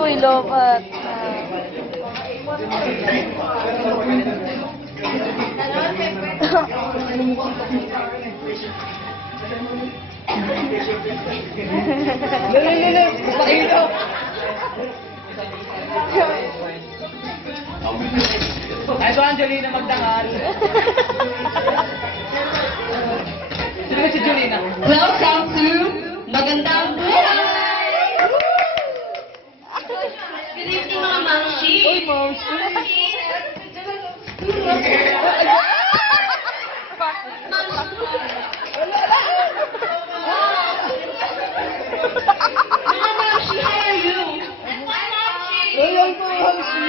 Uy, lobat. Lili! Pakilo! Ito, Angelina, magdangal. Sino si Julina? Welcome to Magandang Buhay! Good evening, mga Mamshi! Uy, Mamshi. Mga Mamshi, how are you? Ayun po, Mamshi.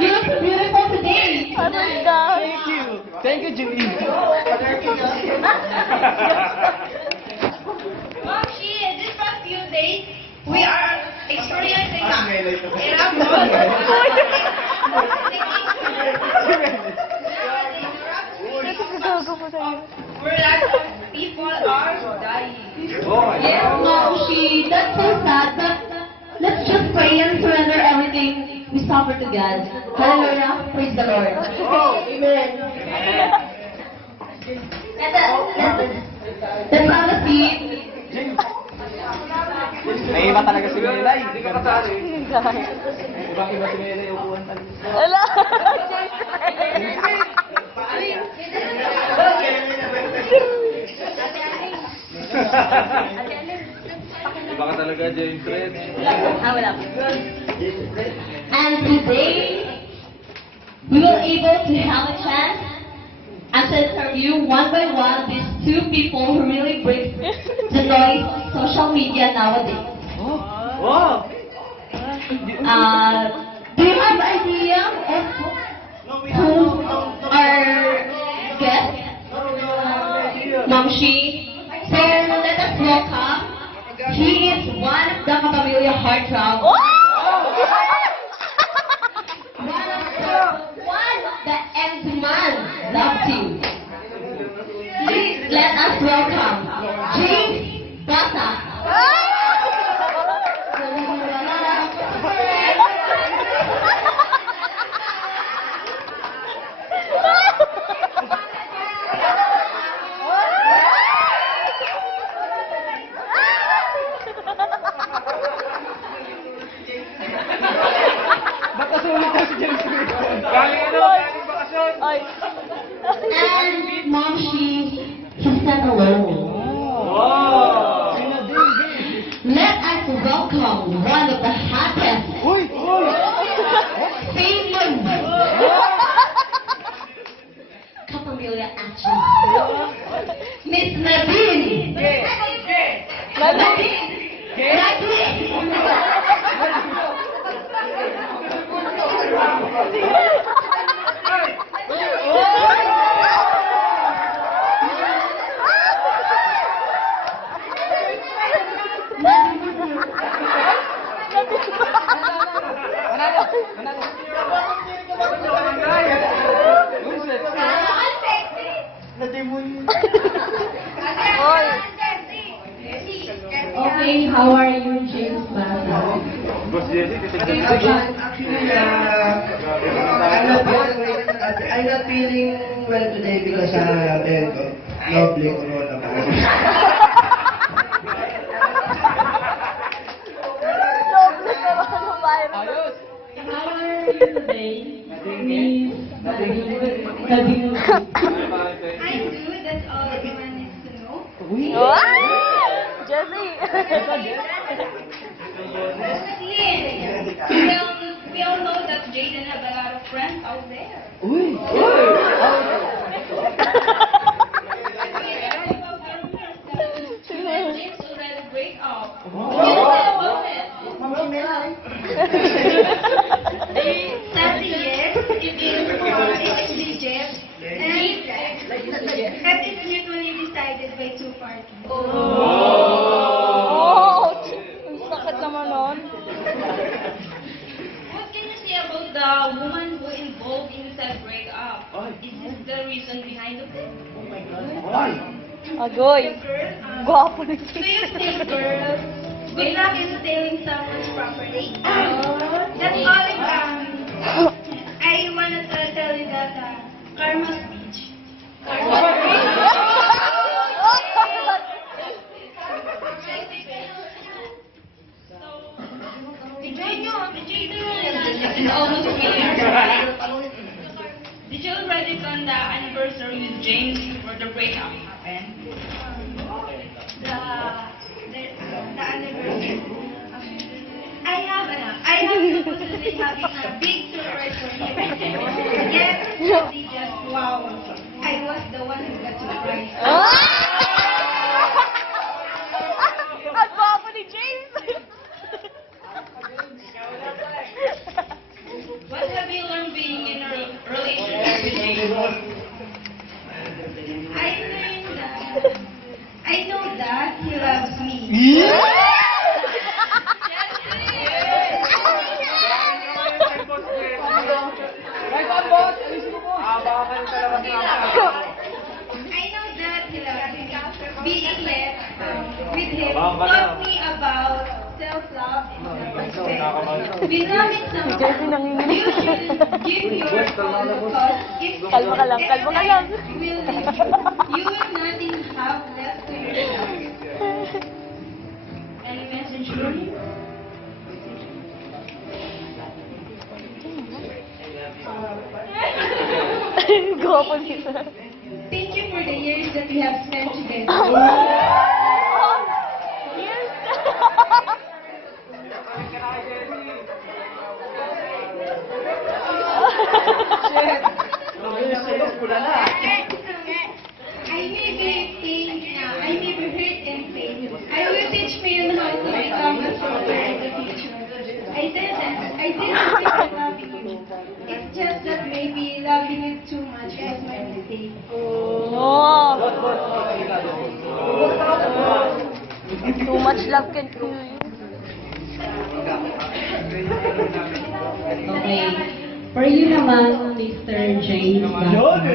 You look beautiful today! Ano ka? Thank you. Thank you, Julina. Mamshi, in this past few days, we are experiencing a where lots of people are dying. Yes, Mamshi, that's so sad, but let's just pray and surrender everything we suffer to God. Hallelujah, praise the Lord. Amen. Let's have a seat. May iba talaga si Melay. Hindi ka kasali. Ibang iba si Melay, upuan talaga. Ala! Iba ka talaga, James Red. Wala. And today, we will able to have a chance and to interview one by one these two people who really break the noise of social media nowadays. Wow! Do you have idea of who our guest? Mamshi. So let us welcome. He is one of the Kapamilya heartthrob. One of the Enzyman love team. Please let us welcome James Bata. Bakasulit na si James Red. Galing galing bakasyon. Ay. And Momshi, he's not alone. Wow! Let us welcome one of the hottest, Uy! Uy! famous Kapamilya actress, Miss Nadine. Nadine. Okay, how are you, James Bata? Boss Jesse, Actually, I'm not feeling well today because lovely corona pa. ayos! How are you today, Miss Nadine? I'm good, that's all everyone needs to know. Jessie! We all know that Jaden has a lot of friends out there. Uy! Uy! James already break up. What can you say about it? 30 years, it is legit. And that is mutually decided by two parties. Oh! Ang sakit naman nun. What can you say about the woman who involved in said breakup? this is the reason behind of it. Why? Agoy. Girl, Gwapo ni so you think girls, good luck in stealing someone's property. That's all it I wanna tell you that karma speech. Almost 3 years. Did you already plan the anniversary with James before the breakup happened? The anniversary. I have supposedly having a big surprise for him. Yes, he just wow. I was the one who got surprised. Ang gwapo ni James. What have you learned being in a relationship with James? I know that he loves me. I know that he loves me. Being left with him taught me about self-love and self-respect. Belonging someone, you should give your all because if Kalma ka lang, kalma ka lang. will leave you will nothing have left to yourself. Any message for you? Gwapo ni Thank you for the years that we have spent together. Yes. I may be hurt and pain. I will teach me how to become a stronger in the future. I didn't start loving you. It's just that maybe loving you too much was my mistake. Oh. Too much love can kill you. Okay. For you naman, Mr. James, Yeah.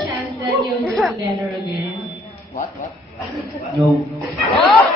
chance that you'll be together again. What? No. Oh.